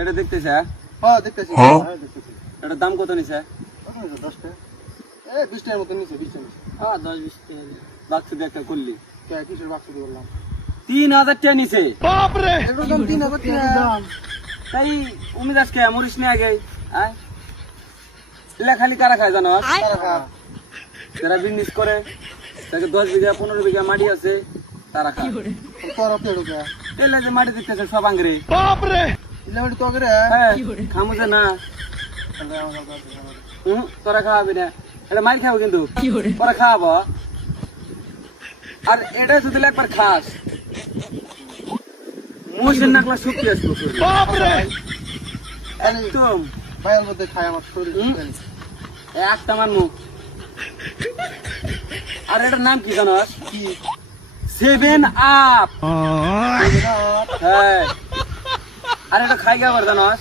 এটা দেখতেছে? হ্যাঁ দেখতেছি। এটার দাম কত নিছে? 10 টাকা। 20 টাকার মতো নিচে 20 টাকা। 10-20 টাকা বাক্স দিয়ে একটা করলি কিসের বাক্স দিয়ে বললাম? 3000 টাকা নিছে। এটার দাম 3000 টাকা। তাই উমিদ আজকে মরিস না আগে আয় এলা খালি কারা খায় জানো? যারা বিজনেস করে তাকে 10 বিঘা 15 বিঘা মাটি আছে তারা খায়। তোরা পেড়ো কে? এলে যে মাটি দিতেছে সব আঙ্গরে ইলামাটি তো করে। হ্যাঁ খামুছে না তোরা খাওয়াবি না এটা মার খাবো কিন্তু তোরা খাওয়াবো আর এটা যদি একবার খাস মোষের নাকলা শক্তি আসবো একদম ভাইয়ের মধ্যে খায় আমার শরীর। একটা মানমু আর এটার নাম কি জানোস? কি? 7 আপ। হ্যাঁ আর এটা খাই খাবার জানোস?